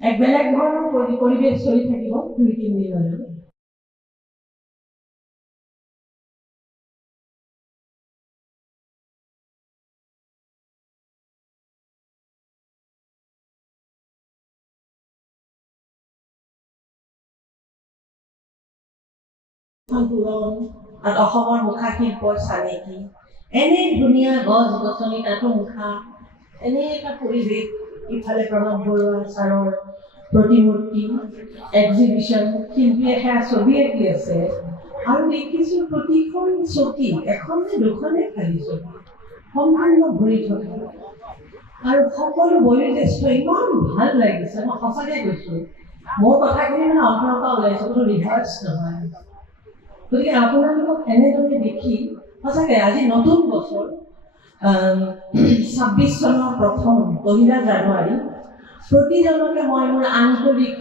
এক বেলেগ ধৰণৰ পৰিৱেশ চলি থাকিব 2-3 দিনলৈ। পুৰণ আৰু অসমৰ মুখাশিল্পৰ চানেকি, এনে ধুনীয়া গছ গছনি তাতো মুখা, এনে এটা পৰিৱেশ। ইফালে প্ৰণৱ বৰুৱা ছাৰৰ প্ৰতিমূৰ্তি এক্সিবিশ্যন, শিল্পীয়ে সেয়া ছবি আঁকি আছে আৰু দেখিছোঁ প্ৰতিখন চকী এখনে দুখনে খালী চকী সম্পূৰ্ণ ভৰি থকা আৰু সকলো বয়োজ্যেষ্ঠ। ইমান ভাল লাগিছে, মই সঁচাকৈ কৈছোঁ। মোৰ কথাখিনি মানে অন্তৰৰ পৰা ওলাইছে, কোনো ৰিহাৰ্চ নহয়। গতিকে আপোনালোকক এনেদৰে দেখি সঁচাকৈ আজি নতুন বছৰ 26 চনৰ প্ৰথম 1 জানুৱাৰী প্ৰতিজনকে মই মোৰ আন্তৰিক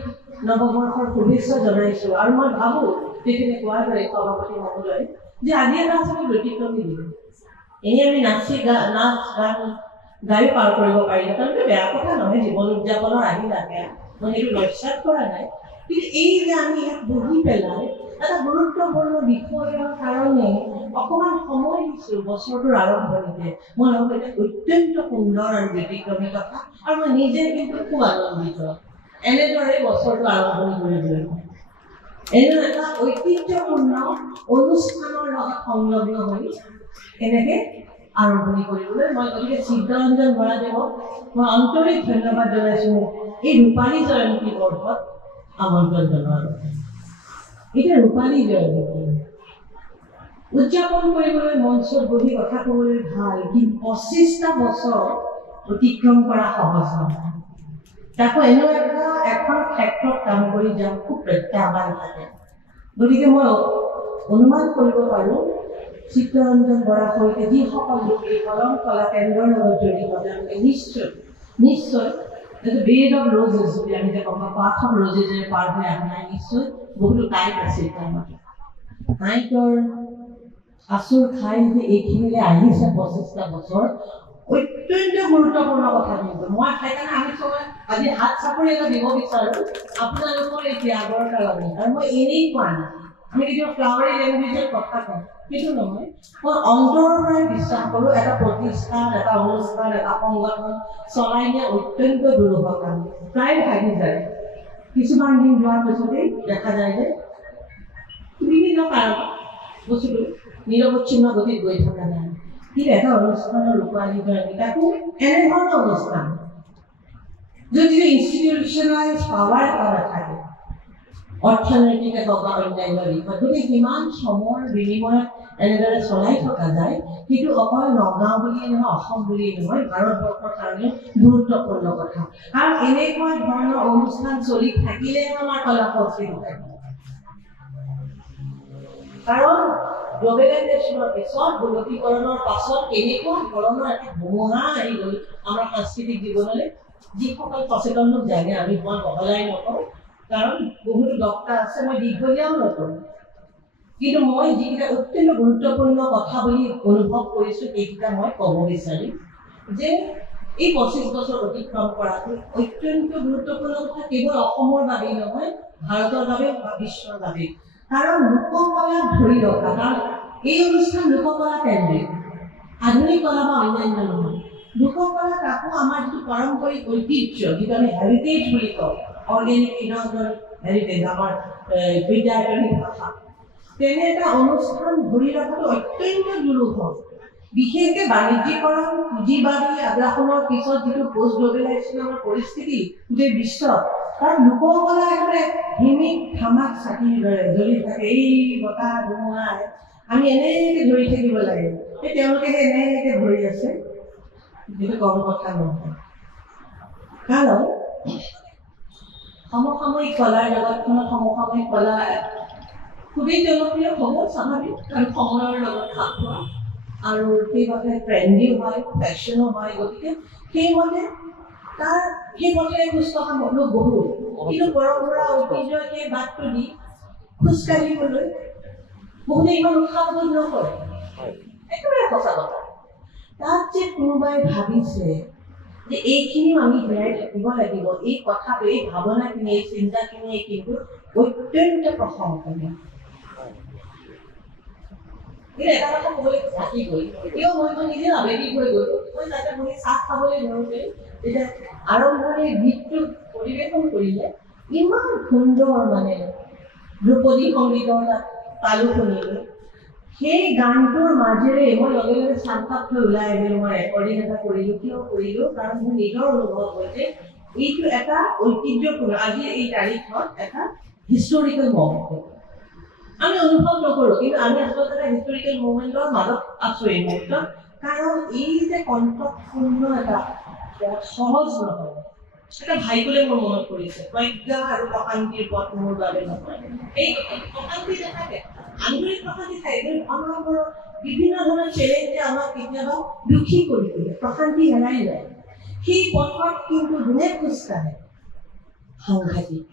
নৱবৰ্ষৰ শুভেচ্ছা জনাইছোঁ। আৰু মই ভাবোঁ তেখেতে কোৱাৰ দৰে সভাপতি মহোদয় যে আজি এটা আচলতে ব্যতিক্ৰমী দিন। এনেই আমি নাচ গান গায়ো পাৰ কৰিব পাৰিলোঁ, তাৰমানে বেয়া কথা নহয়, জীৱন উদযাপনৰ আহি লাগে, মই সেইটো নস্যাৎ কৰা নাই। কিন্তু এই যে আমি ইয়াত বহি পেলাই এটা গুৰুত্বপূৰ্ণ বিষয়ৰ কাৰণে অকণমান সময় দিছোঁ বছৰটোৰ আৰম্ভণিতে, মই ভাবোঁ এটা অত্যন্ত সুন্দৰ আৰু ব্যতিক্ৰমী কথা। আৰু মই নিজে কিন্তু খুব আনন্দিত এনেদৰে বছৰটো আৰম্ভণি কৰিবলৈ। এনে এটা ঐতিহ্যপূৰ্ণ অনুষ্ঠানৰ লগত সংলগ্ন হৈ এনেকৈ আৰম্ভণি কৰিবলৈ মই গতিকে চিত্তৰঞ্জন বৰাদেৱক মই আন্তৰিক ধন্যবাদ জনাইছোঁ এই ৰূপালী জয়ন্তী বৰ্ষত আমন্ত্ৰণ জনোৱাৰ বাবে। এতিয়া ৰূপালী জয়ন্তী উদযাপন কৰিবলৈ মঞ্চত বহি কথা ক'বলৈ ভাল, কিন্তু 25টা বছৰ অতিক্ৰম কৰা সহজ নহয়। তাকো এখন ক্ষেত্ৰত কাম কৰি যাওঁ খুব প্ৰত্যাহ্বান থাকে। গতিকে মই অনুমান কৰিব পাৰোঁ চিত্তৰঞ্জন বৰাৰ সৈতে যিসকল লোক এই কলম কলা কেন্দ্ৰৰ লগত জড়িত, তেওঁলোকে নিশ্চয় বেড অফ ৰ'জেছ বুলি আমি যে কওঁ, পাথ অফ ৰ'জেছৰে পাৰ হৈ অহা নাই, নিশ্চয় বহুতো টাইম আছিল তাৰ মাজত। নাইকৰ আচুৰ খাই যে এইখিনিলৈ আহিছে 25টা বছৰ, অত্যন্ত গুৰুত্বপূৰ্ণ কথা। কিন্তু মই সেইকাৰণে আমি চবে আজি হাত চাপৰি এটা দিব বিচাৰোঁ আপোনালোকৰ এই ত্যাগৰ কাৰণে। আৰু মই এনেই কোৱা নাই, আমি কেতিয়াবা ফ্লাৱাৰী লেংগুৱেজত কথা কওঁ, সেইটো নহয়। মই অন্তৰৰ পৰাই বিশ্বাস কৰোঁ এটা প্ৰতিষ্ঠান, এটা অনুষ্ঠান, এটা সংগঠন চলাই নিয়া অত্যন্ত দুৰূহ কাম, প্ৰায় ভাগি যায়। কিছুমান দিন যোৱাৰ পিছতেই দেখা যায় যে বিভিন্ন কাৰণত বস্তুটো নিৰৱচ্ছিন্ন গতিত গৈ থকা নাই। কিন্তু এটা অনুষ্ঠানৰ ৰূপালী জয়ন্তী, তাকো এনেধৰণৰ অনুষ্ঠান যদি ইনষ্টিটিউচনেলাইজ পাৱাৰ এটা নাথাকে, অৰ্থনৈতিকে হওক বা অন্যান্য দিশত, গতিকে কিমান শ্ৰমৰ বিনিময়ত এনেদৰে চলাই থকা যায়, সেইটো অকল নগাঁও বুলিয়ে নহয়, অসম বুলিয়ে নহয়, ভাৰতবৰ্ষৰ কাৰণে গুৰুত্বপূৰ্ণ কথা। কাৰণ এনেকুৱা ধৰণৰ অনুষ্ঠান চলি থাকিলেহে আমাৰ কলা সংস্কৃতি থাকিব। কাৰণ গ্ল'বেলাইজেশ্যনৰ পিছত, গোলকীকৰণৰ পাছত এনেকুৱা ধৰণৰ এটা ধুমুহা আহি গ'ল আমাৰ সাংস্কৃতিক জীৱনলৈ। যিসকল সচেতন লোক জানে, আমি মই বহলাই নকওঁ, কাৰণ বহুতো বক্তা আছে, মই দীঘলীয়াও নকৰোঁ। কিন্তু মই যিকেইটা অত্যন্ত গুৰুত্বপূৰ্ণ কথা বুলি অনুভৱ কৰিছোঁ, সেইকেইটা মই ক'ব বিচাৰিম যে এই 25 বছৰ অতিক্ৰম কৰাটো অত্যন্ত গুৰুত্বপূৰ্ণ কথা, কেৱল অসমৰ বাবেই নহয়, ভাৰতৰ বাবেও বা বিশ্বৰ বাবেই। কাৰণ লোককলাক ধৰি ৰখা, কাৰণ এই অনুষ্ঠান লোককলা কেন্দ্ৰিক, আধুনিক কলা বা অন্যান্য নহয়। লোককলা তাকো আমাৰ যিটো পাৰম্পৰিক ঐতিহ্য, যিটো আমি হেৰিটেজ বুলি কওঁ, অৰ্গেনিক ইনঅৰ্গেনিক হেৰিটেজ, আমাৰ বিদ্যায়তনিক ভাষা, তেনে এটা অনুষ্ঠান ধৰি ৰখাটো অত্যন্ত দুৰূহ। বিশেষকৈ বাণিজ্যিকৰণ, পুঁজিবাদী আগ্ৰাসনৰ পিছত যিটো পষ্ট গ্ল'বেলাইজেশ্যনৰ পৰিস্থিতি গোটেই বিশ্বত, তাৰ লোককলা একেবাৰে হিমিক থামাক চাকিৰ দৰে জ্বলি থাকে। এই বতাহ ধুমুহাই আমি এনেকৈ ধৰি থাকিব লাগে, এই তেওঁলোকে সেই এনেকৈ ধৰি আছে, যিটো কম কথা নহয়। কাৰণ সমসাময়িক কলাৰ জগতখনত সমসাময়িক কলা খুবেই জনপ্ৰিয় হ'ব, স্বাভাৱিক, কাৰণ সময়ৰ লগত খাপ খোৱা আৰু সেইবাবে ট্ৰেণ্ডিও হয়, ফেশ্বনো হয়। গতিকে সেইমতে তাৰ সেই পথেৰে খোজ কঢ়া লোক বহুত, কিন্তু পৰম্পৰা ঐতিহ্যই সেই বাটটো দি খোজকাঢ়িবলৈ বহুতে ইমান উৎসাহ বোধ নকৰে। একেবাৰে সঁচা কথা। তাত যে কোনোবাই ভাবিছে যে এইখিনিও আমি জীয়াই থাকিব লাগিব। এই কথাটো, এই ভাৱনাখিনি, এই চিন্তাখিনিয়ে কিন্তু অত্যন্ত প্ৰশংসনীয়। কিন্তু এটা কথা ক'বলৈ থাকি গ'ল, এতিয়াও মই নিজে আৱেগিক হৈ গ'লো। মই তাতে বহি চাহ খাবলৈ ধৰোঁতে যেতিয়া আৰম্ভণিৰ গীতটো পৰিৱেশন কৰিলে, ইমান সুন্দৰ মানে ধ্ৰুপদী সংগীতৰ তালু শুনিলোঁ। সেই গানটোৰ মাজেৰে মই লগে লগে চানকাপ হৈ ওলাই আহিলোঁ। মই ৰেকৰ্ডিং এটা কৰিলোঁ। কিয় কৰিলোঁ? কাৰণ মোৰ নিজৰ অনুভৱ হৈছে এইটো এটা ঐতিহ্যপূৰ্ণ, আজি এই তাৰিখত এটা হিষ্টৰিকেল মমেণ্ট। আমি অনুভৱ নকৰোঁ, কিন্তু আমি আচলতে এটা হিষ্টৰিকেল মুভমেণ্টৰ মাজত আছোঁ এই মুহূৰ্তত। কাৰণ এই যে কণ্ঠপূৰ্ণ এটা সহজ নহয়। এটা ভাইকলে মোৰ মনত পৰিছে, প্ৰজ্ঞা আৰু প্ৰশান্তিৰ পথ মোৰ বাবে নহয়। এই প্ৰশান্তি নাথাকে, আন্তৰিক প্ৰশান্তি থাকে, কিন্তু আমাৰ ঘৰত বিভিন্ন ধৰণৰ চেলেঞ্জে আমাক কেতিয়াবা দুখী কৰি দিয়ে, প্ৰশান্তি হেৰাই যায়। সেই পথত কিন্তু যোনে খোজকাঢ়ে সাংঘাতিক।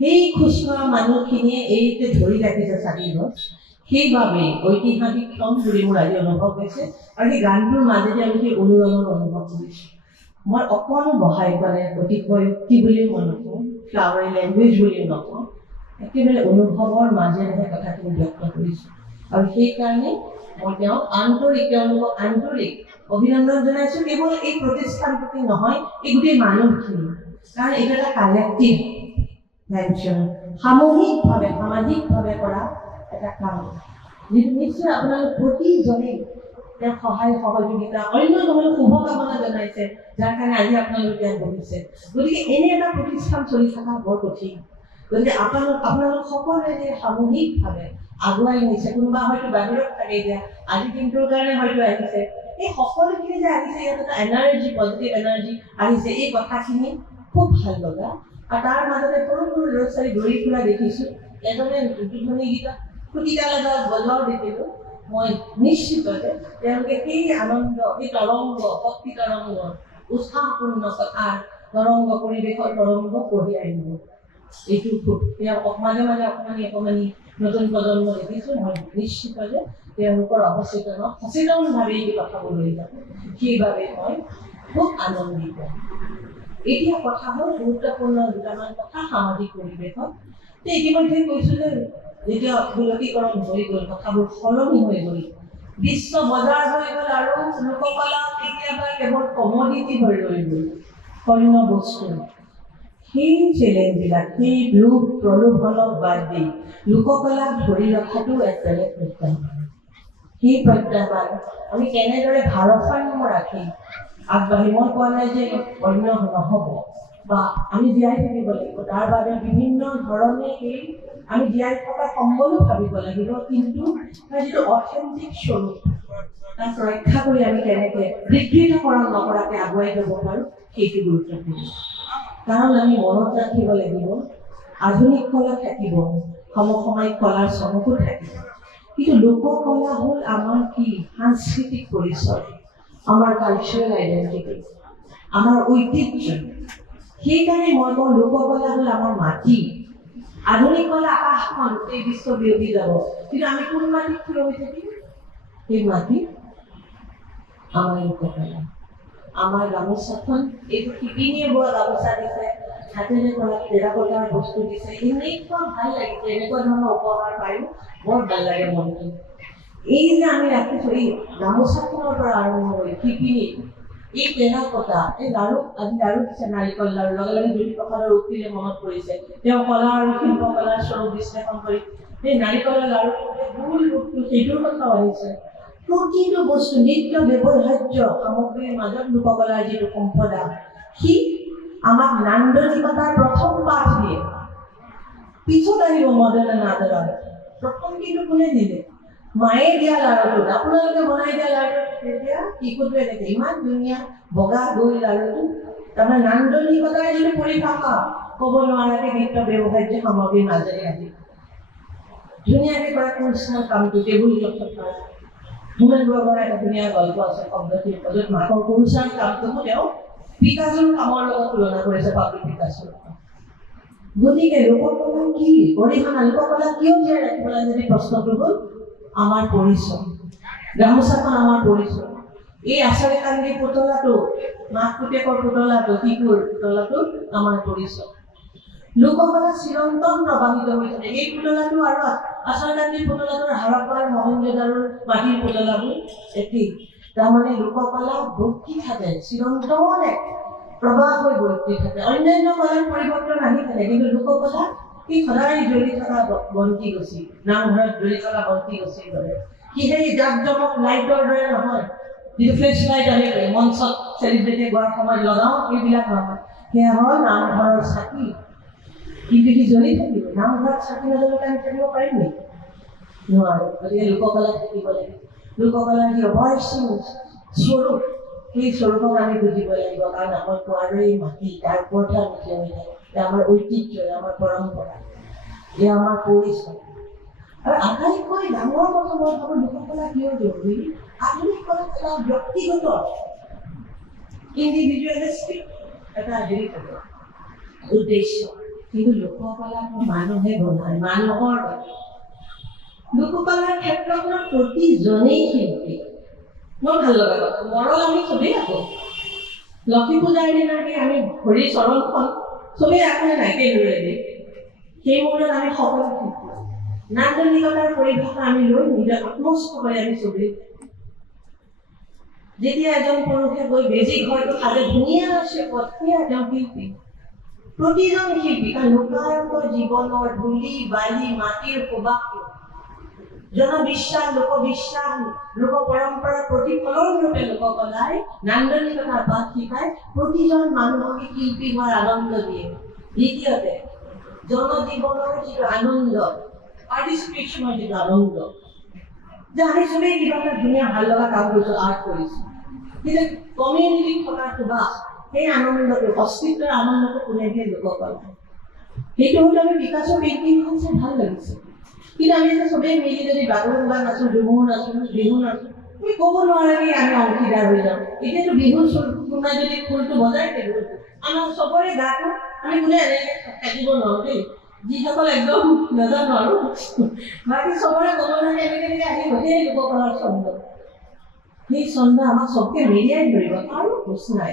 সেই খোজকঢ়া মানুহখিনিয়ে এইতে ধৰি ৰাখিছে চাকি গছ। সেইবাবেই ঐতিহাসিক ক্ষণ বুলি মোৰ আজি অনুভৱ হৈছে। আৰু সেই গানটোৰ মাজেদি আমি সেই অনুৰণৰ অনুভৱ কৰিছোঁ। মই অকণো বহাই মানে অতিশয়োক্তি বুলিও মই নকওঁ, ফ্লাৱাৰী লেংগুৱেজ বুলিও নকওঁ, একেবাৰে অনুভৱৰ মাজেৰেহে কথাখিনি ব্যক্ত কৰিছোঁ। আৰু সেইকাৰণে মই তেওঁক তেওঁলোকক আন্তৰিক অভিনন্দন জনাইছোঁ। কেৱল এই প্ৰতিষ্ঠানটোতে নহয়, এই গোটেই মানুহখিনি। কাৰণ এইটো এটা কালেক্টিভ ভেঞ্চাৰ, সামূহিকভাৱে সামাজিকভাৱে কৰা এটা কাম, যিটো নিশ্চয় আপোনালোক প্ৰতিজনে তেওঁ সহায় সহযোগিতা অন্য নহ'লে শুভকামনা জনাইছে, যাৰ কাৰণে আজি আপোনালোক ইয়াত বহিছে। গতিকে এনে এটা প্ৰতিষ্ঠান চলি থকা বৰ কঠিন। গতিকে আপোনালোক সকলোৱে যে সামূহিকভাৱে আগুৱাই নিছে, কোনোবা হয়তো বাহিৰত থাকে এতিয়া, আজি দিনটোৰ কাৰণে হয়তো আহিছে, এই সকলোখিনি যে আহিছে, ইয়াত এটা এনাৰ্জি, পজিটিভ এনাৰ্জি আহিছে, এই কথাখিনি খুব ভাল লগা। আৰু তাৰ মাজতে সৰু সৰু ল'ৰা ছোৱালী দৌৰি ফুৰা দেখিছোঁ, এজনে দুজনী গীতত খুটিতা লগা বজোৱাও দেখিলোঁ। মই নিশ্চিত যে তেওঁলোকে সেই আনন্দ, সেই তৰংগ, শক্তি তৰংগ, উৎসাহপূৰ্ণ কথাৰ তৰংগ, পৰিৱেশৰ তৰংগ কঢ়িয়াই আনিব। এইটো খুব তেওঁ মাজে মাজে অকণমানি নতুন প্ৰজন্ম দেখিছোঁ। মই নিশ্চিত যে তেওঁলোকৰ সচেতনভাৱে এই কথাবোৰ লৈ যাব। সেইবাবে মই খুব আনন্দিত। এতিয়া কথা হ'ল গুৰুত্বপূৰ্ণ দুটামান কথা সামাজিক পৰিৱেশত। ইতিমধ্যে কৈছোঁ যে যেতিয়া গোলকীকৰণ হৈ গ'ল, কথাবোৰ সলনি হৈ গ'ল, বিশ্ব বজাৰ হৈ গ'ল, আৰু লোককলা কেতিয়াবা কেৱল কমডিটি হৈ ৰৈ গ'ল, অন্য বস্তু। সেই চেলেঞ্জবিলাক, সেই লোভ প্ৰলোভনক বাদ দি লোককলাক ধৰি ৰখাটো এক বেলেগ প্ৰত্যাহ্বান। সেই প্ৰত্যাহ্বান আমি কেনেদৰে ভাৰসাম্য ৰাখি আগবাঢ়ি, মই কোৱা নাই যে অন্য নহ'ব বা আমি জীয়াই থাকিব লাগিব, তাৰ বাবে বিভিন্ন ধৰণে এই আমি জীয়াই থকা সম্বলো ভাবিব লাগিব। কিন্তু তাৰ যিটো অথেণ্টিক স্বৰূপ, তাক ৰক্ষা কৰি আমি কেনেকৈ বিকৃতকৰণ নকৰাকৈ আগুৱাই যাব পাৰোঁ, সেইটো গুৰুত্বপূৰ্ণ। কাৰণ আমি মনত ৰাখিব লাগিব, আধুনিক কলা থাকিব, সমসাময়িক কলাৰ চমকো থাকিব, কিন্তু লোককলা হ'ল আমাৰ কি সাংস্কৃতিক পৰিচয়, আমাৰ কালচাৰেল আইডেণ্টিটি, আমাৰ ঐতিহ্য। সেইকাৰণে মই কওঁ লোককলা হ'ল আমাৰ মাটি। আধুনিক কলা আকাশখন এই বিশ্ব বিয়পি যাব, কিন্তু আমি কোন মাটিত থিয় হৈ থাকিম? সেই মাটিত আমাৰ লোককলা, আমাৰ গামোচাখন, এইটো শিপিনীয়ে বোৱা গামোচা দিছে, হাতেৰে কৰা টেৰাকটাৰ বস্তু দিছে, এনেকুৱা ভাল লাগিছে। এনেকুৱা ধৰণৰ উপহাৰ পায়ো বৰ ভাল লাগে মনটো। এই যে আমি ৰাখিছোঁ, এই গামোচাখনৰ পৰা আৰম্ভ কৰি শিপিনী, এই টেৰাকটা, এই লাড়ু, আজি লাড়ু দিছে, নাৰিকল লাড়ু, লগে লগে জ্যোতিপ্ৰসাদৰ উক্তিলে মনত পৰিছে। তেওঁ কলা আৰু শিল্পকলাৰ স্বৰূপ বিশ্লেষণ কৰি সেই নাৰিকলৰ লাড়ু মূল ৰূপটো, সেইটোৰ কথাও আহিছে। প্ৰতিটো বস্তু নিত্য ব্যৱহাৰ্য সামগ্ৰীৰ মাজত লোককলাৰ যিটো সম্পদা, সি আমাক নান্দনিকতাৰ প্ৰথম পাঠ দিয়ে। পিছত আহিব মডাৰ্ণ নাদৰা। প্ৰথম কিন্তু কোনে দিলে? মায়ে দিয়া লাড়ুটোত, আপোনালোকে বনাই দিয়া লাড়ুটোত তেতিয়া শিশুটো এনেকে ইমান ধুনীয়া বগা গৈ লাড়ুটো, তাৰমানে নান্দনিকতাৰ যিটো পৰিভাষা ক'ব নোৱাৰাকে নিত্য ব্যৱহাৰ্য সামগ্ৰীৰ মাজেৰে আহি ধুনীয়াকৈ কৰা কৃষ্ণৰ কামটো টেবুল ক্লথত কৰা। হোমেন বৰগোহাঁইৰ এটা ধুনীয়া গল্প আছে শব্দশিল্প, য'ত মাকৰ কুৰুচাৰ কামটোকো তেওঁ পিকাচোৰ কামৰ লগত তুলনা কৰিছে, পাব্লো পিকাচোৰ। গতিকে লোককলা কি অৰিহণা, লোককলা কিয় জীয়াই ৰাখিব লাগে যদি প্ৰশ্নটো হ'ল আমাৰ পৰিচয়। গামোচাখন আমাৰ পৰিচয়। এই আচাৰে কান্দি পুতলাটো, মাক পুতেকৰ পুতলাটো, শিশুৰ পুতলাটো আমাৰ পৰিচয়। লোককলা চিৰন্তন প্ৰবাহিত হৈ থাকে। এই পুতলাটো আৰু আচাৰ কান্দি পুতলাটোৰ হাৰাপাৰ মহেঞ্জোদাৰোৰ মাটিৰ পুতলাবোৰ একেই। তাৰমানে লোককলা ভক্তি থাকে, চিৰন্তন এক প্ৰবাহ হৈ ভক্তি থাকে। অন্যান্য কলাৰ পৰিৱৰ্তন আহি থাকে, কিন্তু লোককলা সি সদায় জ্বলি থকা বন্তি গছি, নামঘৰত জ্বলি থকা বন্তি গছি দৰে। সি সেই জাক জমক লাইটৰ দৰে নহয়, যিটো ফ্লেছ লাইট আমি মঞ্চত চেলিব্ৰিটি গোৱাৰ সময়ত লগাওঁ, এইবিলাক নহয়। সেয়া হ'ল নামঘৰৰ চাকি। কিন্তু সি জ্বলি থাকিব। নামঘৰত চাকি নজ্বলাকে আমি থাকিব পাৰিম নেকি? নোৱাৰোঁ। গতিকে লোককলা থাকিব লাগিব। লোককলাৰ যি অৱশ্যে স্বৰূপ, সেই স্বৰূপক আমি বুজিব লাগিব। কাৰণ আমাৰ কোৱাৰে মাটি, তাৰ ওপৰতহে আমি থিয় হৈ থাকোঁ। এয়া আমাৰ ঐতিহ্য, আমাৰ পৰম্পৰা, এয়া আমাৰ পৰিচয়। আৰু আটাইতকৈ ডাঙৰ কথা মই ভাবোঁ লোককলা কিয় জৰুৰী? আধুনিক কলা এটা ব্যক্তিগত ইণ্ডিভিজুৱেলিষ্টিক এটা হেৰি থাকে, উদ্দেশ্য। কিন্তু লোককলাটো মানুহে বনায়, মানুহৰ লোককলাৰ ক্ষেত্ৰখনত প্ৰতিজনেই শিল্পী। মোৰ ভাল লগা কথা, মৰল আমি চবেই আঁকো। লক্ষী পূজাৰ দিনাকে আমি ভৰি চৰণখন চবেই আঁকো নাই কেনেদৰে? সেই মূৰত আমি সকলো শিল্পী। নান্দনিকতাৰ পৰিভাষা আমি লৈ নিজৰ আত্মস্থ কৰি আমি চবেই। যেতিয়া এজন পুৰুষে গৈ বেজি ঘৰটো সাজে ধুনীয়া শেপত, সেয়া এজন শিল্পী। প্ৰতিজন শিল্পী, কাৰণ লোকায়ত জীৱনৰ ধূলি বালি মাটিৰ সুবাস, জনবিশ্বাস, লোকবিশ্বাস, লোক পৰম্পৰাৰ প্ৰতিফলন ৰূপে লোককলাই নান্দনিকতাৰ পাঠ শিকাই প্ৰতিজন মানুহকে শিল্পী হোৱাৰ আনন্দ দিয়ে। দ্বিতীয়তে জনজীৱনৰ যিটো আনন্দ, পাৰ্টিচিপেশ্যনৰ যিটো আনন্দ, যে আমি চবেই কিবা এটা ধুনীয়া ভাল লগা কাম কৰিছোঁ, আৰ্ট কৰিছোঁ, কিন্তু কমিউনিটিত থকাৰ সুবাস, সেই আনন্দটো, অস্তিত্বৰ আনন্দটো কোনে দিয়ে? লোককলা। সেইটো হয়তো আমি বিকাশৰ পেইণ্টিংখন চাই ভাল লাগিছে, কিন্তু আমি যে চবেই মিলি যদি বাগৰুম্বা নাচোঁ, ডুমুৰ নাচোঁ, বিহু নাচোঁ, আমি ক'ব নোৱাৰাকৈ আমি অংশীদাৰ হৈ যাওঁ। এতিয়াতো বিহু কোনোবাই যদি ফুলটো বজাই থাকিব, আমাৰ চবৰে গাটো আমি কোনে এনেকৈ থাকিব নোৱাৰোঁ দেই। যিসকল একদম নাজানো আৰু বাকী চবৰে ক'ব নোৱাৰি এনেকৈ আহিব সেই লোককলাৰ ছন্দ। সেই ছন্দ আমাক চবকে মেৰিয়াই ধৰিব। আৰু খোজ নাই,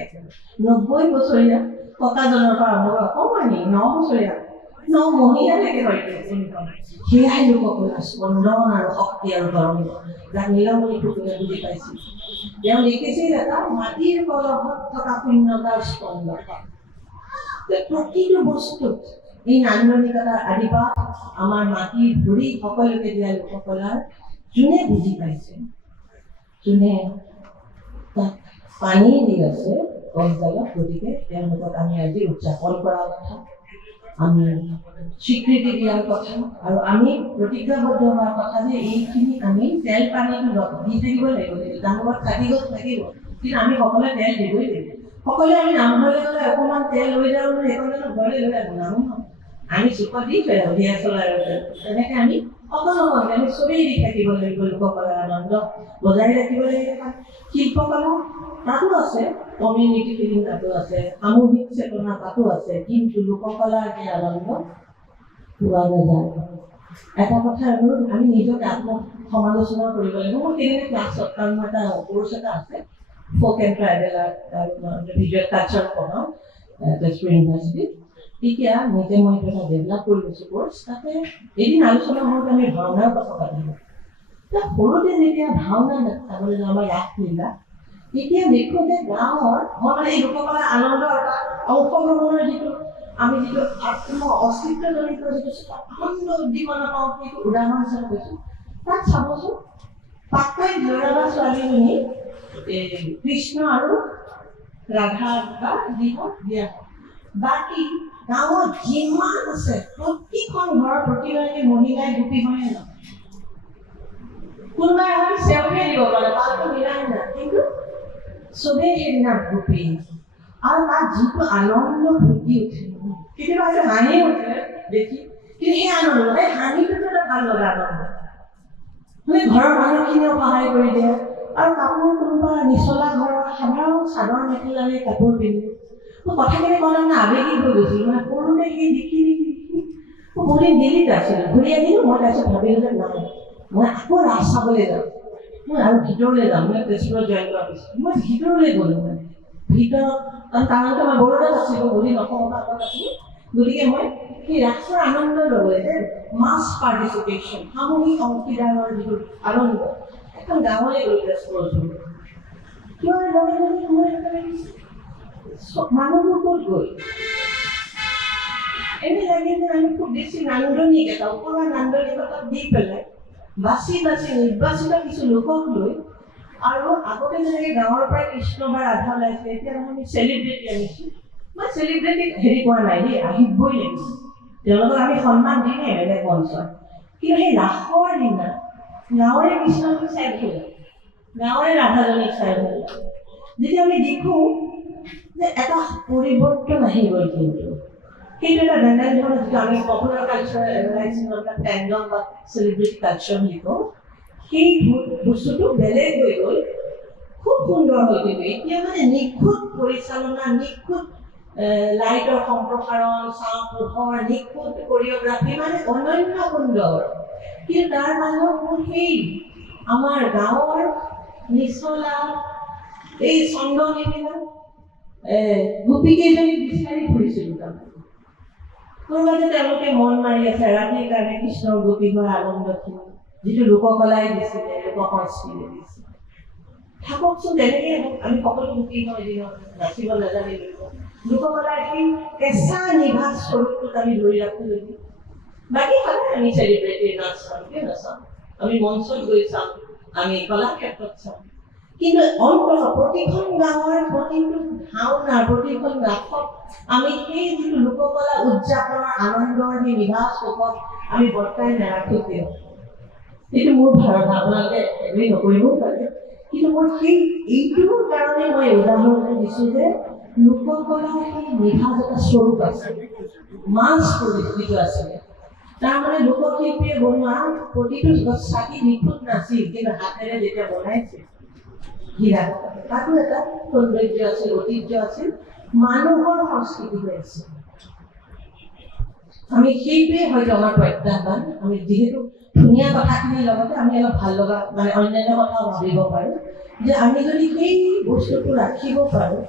90 বছৰীয়া ককাজনৰ পৰা আৰম্ভ কৰা অকণমানি 9 বছৰীয়া 9 মহিলালৈকে হয়তো সেয়াই লোককলাৰ স্পন্দন আৰু শক্তি আৰু তৰংগ, যাক নীলমণি ফুকনে বুজি পাইছিল। তেওঁ লিখিছিল এটা মাটিৰ কলহত থকা শূন্যতাৰ স্পন্দন। প্ৰতিটো বস্তুত এই নান্দনিকতাৰ আদিপাঠ আমাৰ মাটিৰ ভৰি সকলোকে দিয়া লোককলাৰ যোনে বুজি পাইছে, যোনে তাক পানী দি আছে গছডালত, গতিকে তেওঁলোকক আমি আজি উদযাপন কৰাৰ কথা, আমি স্বীকৃতি দিয়াৰ কথা, আৰু আমি প্ৰতিজ্ঞাবদ্ধ হোৱাৰ কথা যে এইখিনি আমি তেল পানীটো দি থাকিব লাগিব। নামঘৰত কাটি গছ থাকিব, কিন্তু আমি সকলোৱে তেল দিবই লাগিব। সকলোৱে আমি নামঘৰলৈ গ'লে অকণমান তেল লৈ যাওঁ, সেইকাৰণে ঘৰলৈ লৈ আহোঁ নামো নহয়, আমি চুকত দি থৈ আহোঁ দিয়া চলাই। তেনেকৈ আমি অকণ আমি চবেই দি থাকিব লাগিব। লোককলাৰ আনন্দ বজাই ৰাখিব লাগিব। শিল্পকলা তাতো আছে, কমিউনিটি ফিলিং তাতো আছে, সামূহিক চেতনা তাতো আছে, কিন্তু লোককলাৰ যে আনন্দ পোৱা নাযায়। এটা কথা আৰু আমি নিজকে আত্মসমালোচনা কৰিব লাগিব। মোৰ সেইদিনা ক্লাছত, কাৰণ মোৰ এটা কোৰ্চ এটা আছে folk and tribal visual culture পঢ়াওঁ তেজপুৰ ইউনিভাৰ্চিটিত। তেতিয়া নিজে মই এটা ডেভেলপ কৰি লৈছোঁ কোৰ্চ। তাতে এদিন আলোচনা হওঁতে আমি ভাওনাৰ কথা পাতিলোঁ। সৰুতে যেতিয়া ভাওনা চাবলৈ যাওঁ আমাৰ ৰাসলীলা, তেতিয়া দেখোঁ যে গাঁৱৰ মই মানে এই লোককলাৰ আনন্দ এটা অংশগ্ৰহণৰ যিটো আমি যিটো অস্তিত্বজনিত যিটো আনন্দ উদ্দীপনা পাওঁ, সেইটো উদাহৰণ হিচাপে কৈছোঁ। তাত চাবচোন, পাকৈ ল'ৰা বা ছোৱালীজনী কৃষ্ণ আৰু ৰাধা বা যিহক দিয়া হয়। বাকী গাঁৱত যিমান আছে প্ৰতিখন ঘৰৰ প্ৰতিগৰাকী মহিলাই গোপী হয়নে নহয়? কোনোবাই হয়তো চেউৰীয়ে দিব পাৰে, পালটো মিলাই নাই, কিন্তু চবেই সেইদিনা গোপী। আৰু তাত যিটো আনন্দ ফুটি উঠে, কেতিয়াবা হয়তো হাঁহি উঠে দেখি, কিন্তু সেই আনন্দ, এই হাঁহিটোতো এটা ভাল লগা আনন্দ। মানে ঘৰৰ মানুহখিনিও সহায় কৰি দিয়ে, আৰু কাপোৰ কোনোবা নিচলা ঘৰৰ সাধাৰণ চাদৰ মেখেলাৰে কাপোৰ পিন্ধে। মই কথাখিনি ক'লে মানে আৱেগিক হৈ গৈছিলোঁ। মানে সৰুতে সেই দেখি বহুদিন দিল্লীত আছিলোঁ, ঘূৰি আহিলোঁ। মই তাৰপিছত ভাবিলোঁ যে নাই, মই আকৌ ৰাস চাবলৈ যাওঁ। মই আৰু ভিতৰলৈ যাম, মই তেজপুৰত জইন কৰাৰ পিছত মই ভিতৰলৈ গ'লোঁ মানে ভিতৰত কাৰণটো মই বৰোদাত আছিলোঁ, গধূলি 9 আগত আছিলোঁ। গতিকে মই সেই ৰাসৰ আনন্দ ল'বলৈ যে মাছ পাৰ্টিচিপেশ্যন, সামূহিক অংশীদাৰৰ যিটো আনন্দ, এখন গাঁৱলৈ গ'লোঁ তেজপুৰত যোৱাৰ লগে লগে মই মানুহবোৰ ক'ত গ'ল এনে লাগে যে আমি খুব বেছি নান্দনিক এটা ওপৰৰ নান্দনিকতা দি পেলাই বাছি বাছি নিৰ্বাচিত কিছু লোকক লৈ, আৰু আগতে যেনেকৈ গাঁৱৰ পৰা কৃষ্ণ বা ৰাধা ওলাইছিলে, এতিয়া আমি চেলিব্ৰিটি আনিছোঁ। মই চেলিব্ৰিটিক হেৰি কৰা নাই দেই, আহিবই লাগিব, তেওঁলোকক আমি সন্মান দিমেই বেলেগ মঞ্চত। কিন্তু সেই ৰাসৰ দিনা গাঁৱৰে কৃষ্ণক চাই ভাল লাগে, গাঁৱৰে ৰাধাজনীক চাই ভাল লাগে। যেতিয়া আমি দেখোঁ যে এটা পৰিৱৰ্তন আহি গ'ল, কিন্তু সেইটো এটা বেলেগ ধৰণৰ যিটো আমি পপুলাৰ কালচাৰ এনালাইচিছৰ টেণ্ডম বা চেলিব্ৰিটি কালচাৰ বুলি কওঁ, সেই বস্তুটো বেলেগ হৈ গ'ল, খুব সুন্দৰ হৈ গ'ল। এতিয়া মানে নিখুঁত পৰিচালনা, নিখুঁত লাইটৰ সম্প্ৰসাৰণ, চাউণ্ড, পোহৰ, নিখুঁত কৰিঅ'গ্ৰাফী, মানে অনন্য সুন্দৰ। কিন্তু তাৰ মাজত মোৰ সেই আমাৰ গাঁৱৰ নিচলা এই চন্দনীবিলাক গোপীকেইজনী বিচাৰি ফুৰিছিলোঁ। তাৰমানে ক'ৰবাতে তেওঁলোকে মন মাৰি আছে ৰাতিৰ কাৰণে কৃষ্ণৰ গোপী হোৱাৰ আনন্দখিনি, যিটো লোককলাই দিছিলে, লোক সংস্কৃতি দিছিলে। থাককচোন তেনেকৈ আমি সকলো গোপী হয় দিনত নাচিব নাজানিলোঁ। লোককলাৰ সেই কেঁচা নিভাজ স্বৰূপটোত আমি ধৰি ৰাখোঁ যদি, বাকী সদায় আমি চেলিব্ৰিটি নাচ চাম, কিয় নাচাম? আমি মঞ্চত গৈ চাম, আমি কলাক্ষেত্ৰত চাম। কিন্তু অন্তত প্ৰতিখন গাঁৱৰ প্ৰতিটো ভাওনা, প্ৰতিখন ৰাসত আমি সেই যিটো লোককলা উদযাপনৰ আনন্দৰ সেই নিভাজ ৰূপত আমি বৰ্তাই নাৰাখোঁ কিয়? সেইটো মোৰ ধাৰণা, আপোনালোকে এগ্ৰী নকৰিবও পাৰে। কিন্তু মই সেই এইটোৰ কাৰণে মই উদাহৰণটো দিছোঁ যে লোককলাৰ সেই নিভাজ এটা স্বৰূপ আছে, মাছ যিটো আছিলে। তাৰমানে লোকশিল্পীয়ে বনোৱা প্ৰতিটো চাকি নিখুঁত নাছিল, কিন্তু হাতেৰে যেতিয়া বনাইছিল হীৰা, তাতো এটা সৌন্দৰ্য আছিল, ঐতিহ্য আছিল, মানুহৰ সংস্কৃতি হৈ আছিল। আমি সেইটোৱে হয়তো আমাৰ প্ৰত্যাহ্বান। আমি যিহেতু ধুনীয়া কথাখিনিৰ লগতে আমি অলপ ভাল লগা মানে অন্যান্য কথাও ভাবিব পাৰোঁ, যে আমি যদি সেই বস্তুটো ৰাখিব পাৰোঁ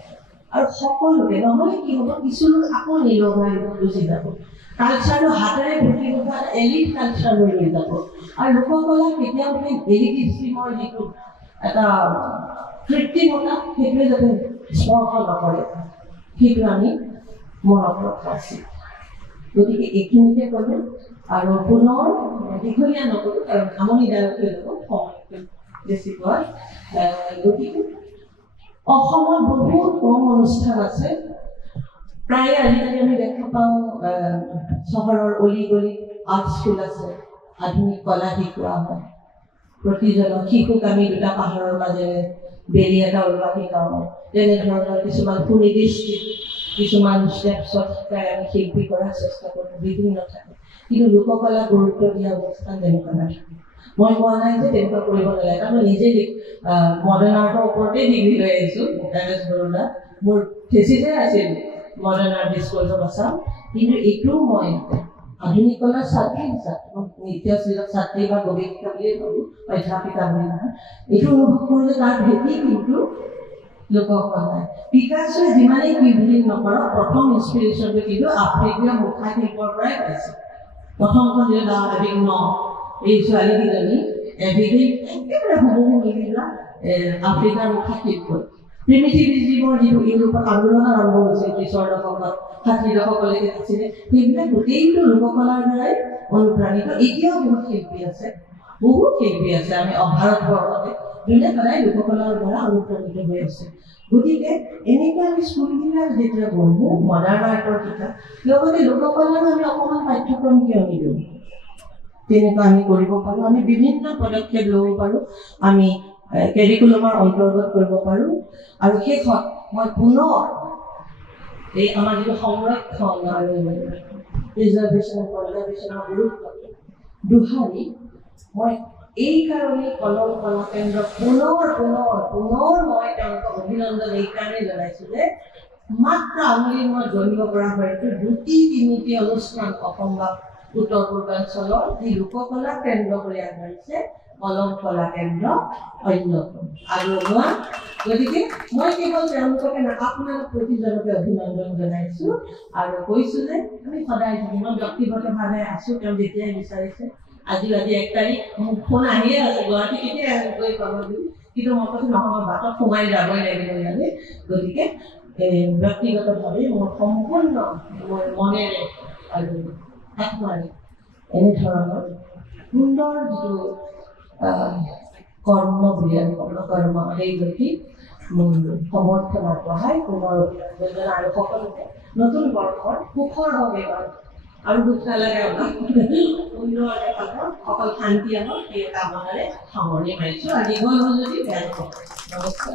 আৰু সকলোকে, নহ'লে কি হ'ব, কিছু লোক আকৌ নিলগাই গুচি যাব, কালচাৰটো হাতেৰে ঘটি থকা এলিট কালচাৰলৈ লৈ যাব। আৰু লোককলা কেতিয়াও সেই এলিটিজিমৰ যিটো এটা কৃত্ৰিমতা, সেইটোৱে যাতে স্পৰ্শ নকৰে, সেইটো আমি মনত ৰখা উচিত। গতিকে এইখিনিতে ক'লোঁ, আৰু পুনৰ দীঘলীয়া নকৰোঁ, কাৰণ আমনিদায়ক হৈ যাব সময়টো বেছি পোৱা। গতিকে অসমত বহুত কম অনুষ্ঠান আছে, প্ৰায় আজিকালি আমি দেখা পাওঁ চহৰৰ অলি গলিত আৰ্ট স্কুল আছে, আধুনিক কলা শিকোৱা হয়। প্ৰতিজনক শিশুক আমি দুটা পাহাৰৰ মাজেৰে বেৰি এটা ওলোৱা শিকাওঁ, তেনেধৰণৰ কিছুমান সুনিৰ্দিষ্ট কিছুমান ষ্টেপছত আমি শিল্পী কৰাৰ চেষ্টা কৰোঁ, বিভিন্ন থাকে। কিন্তু লোককলা গুৰুত্ব দিয়া অনুষ্ঠান তেনেকুৱা নাথাকে। মই কোৱা নাই যে তেনেকুৱা কৰিব নালাগে, কাৰণ মই নিজে মডাৰ্ণ আৰ্টৰ ওপৰতে ডিগ্ৰী লৈ আহিছোঁ, MS বৰোদা। মোৰ থেচিছে আছিল মডাৰ্ণ আৰ্ট ডিছক'ৰ্ছ অফ আছাম। কিন্তু এইটোও মই আধুনিক কলাৰ ছাত্ৰী হিচাপে, নৃত্যশীলৰ ছাত্ৰী বা গৱেষিকা বুলিয়ে ভাবোঁ, অধ্যাপিকা বুলি নহয়, এইটো অনুভৱ কৰোঁ যে তাৰ ভেটি কিন্তু লোককলা। পিকাছোৱে যিমানেই কিউবিলিং নকৰক, প্ৰথম ইনস্পিৰেশ্যনটো কিন্তু আফ্ৰিকীয় মুখা শিল্পৰ পৰাই পাইছে। প্ৰথমখন যিটো ন এই ছোৱালীকেইজনী একেবাৰে সমূহ মিলি লোৱা আফ্ৰিকাৰ মুখা শিল্প। প্ৰিমিটিভিজিমৰ যিটো ইউৰোপত আন্দোলন আৰম্ভ হৈছিল 30ৰ দশকত, 60 দশকলৈকে আছিলে, সেইবিলাক গোটেইটো লোককলাৰ দ্বাৰাই অনুপ্ৰাণিত। এতিয়াও বহুত শিল্পী আছে, আমি ভাৰতবৰ্ষতে যোনে সদায় লোককলাৰ দ্বাৰা অনুপ্ৰাণিত হৈ আছে। গতিকে এনেকৈ আমি স্কুলবিলাক যেতিয়া পঢ়োঁ, মডাৰ্ণ আৰ্টৰ কিতাপ, লগতে লোককলাৰো আমি অকণমান পাঠ্যক্ৰম কিয় নিদিওঁ, তেনেকুৱা আমি কৰিব পাৰোঁ। আমি বিভিন্ন পদক্ষেপ ল'ব পাৰোঁ, আমি কেৰিকুলামৰ অন্তৰ্গত কৰিব পাৰোঁ। আৰু শেষত মই পুনৰ এই আমাৰ যিটো সংৰক্ষণ আৰু ৰিজাৰ্ভেশ্যন কনজাৰ্ভেশ্যনৰ গুৰুত্ব দোহাৰি মই এইকাৰণেই কলম কলা কেন্দ্ৰ পুনৰ মই তেওঁলোকক অভিনন্দন এইকাৰণেই জনাইছোঁ যে মাত্ৰ আঙুলি মই গঢ়িব পৰা হয়তো 2-3টি অনুষ্ঠান অসম বা উত্তৰ পূৰ্বাঞ্চলৰ যি লোককলা কেন্দ্ৰ কৰি আগবাঢ়িছে কলম কলা কেন্দ্ৰ অন্যতম আগৰনুৱা। গতিকে মই কেৱল তেওঁলোককে আপোনালোক প্ৰতিজনকে অভিনন্দন জনাইছোঁ আৰু কৈছোঁ যে আমি সদায় মই ব্যক্তিগতভাৱে আছোঁ। তেওঁ যেতিয়াই বিচাৰিছে আজি 1 তাৰিখ মোক ফোন আহিয়ে আছে গুৱাহাটী কেতিয়া গৈ পাব বুলি, কিন্তু মই কৈছোঁ নহয় বাটত সোমাই যাবই লাগিব ইয়ালৈ। গতিকে ব্যক্তিগতভাৱে মোৰ সম্পূৰ্ণ মোৰ মনেৰে আৰু আত্মাৰে এনেধৰণৰ সুন্দৰ যিটো কৰ্ম বুলি আমি কৰ্ম সেই গতি মোৰ সমৰ্থন আগবঢ়াই পুনৰ যোজনা আৰু সকলোকে নতুন বৰ্ষৰ সুখৰ হওক এইবাৰ আৰু দুখ নালাগে আপোনাক সুন্দৰকৈ থাকক, অকল শান্তি আহক সেই কামনাৰে সামৰণি মাৰিছোঁ। আৰু দীঘল হ'ল যদি বেয়া নহওক। নমস্কাৰ।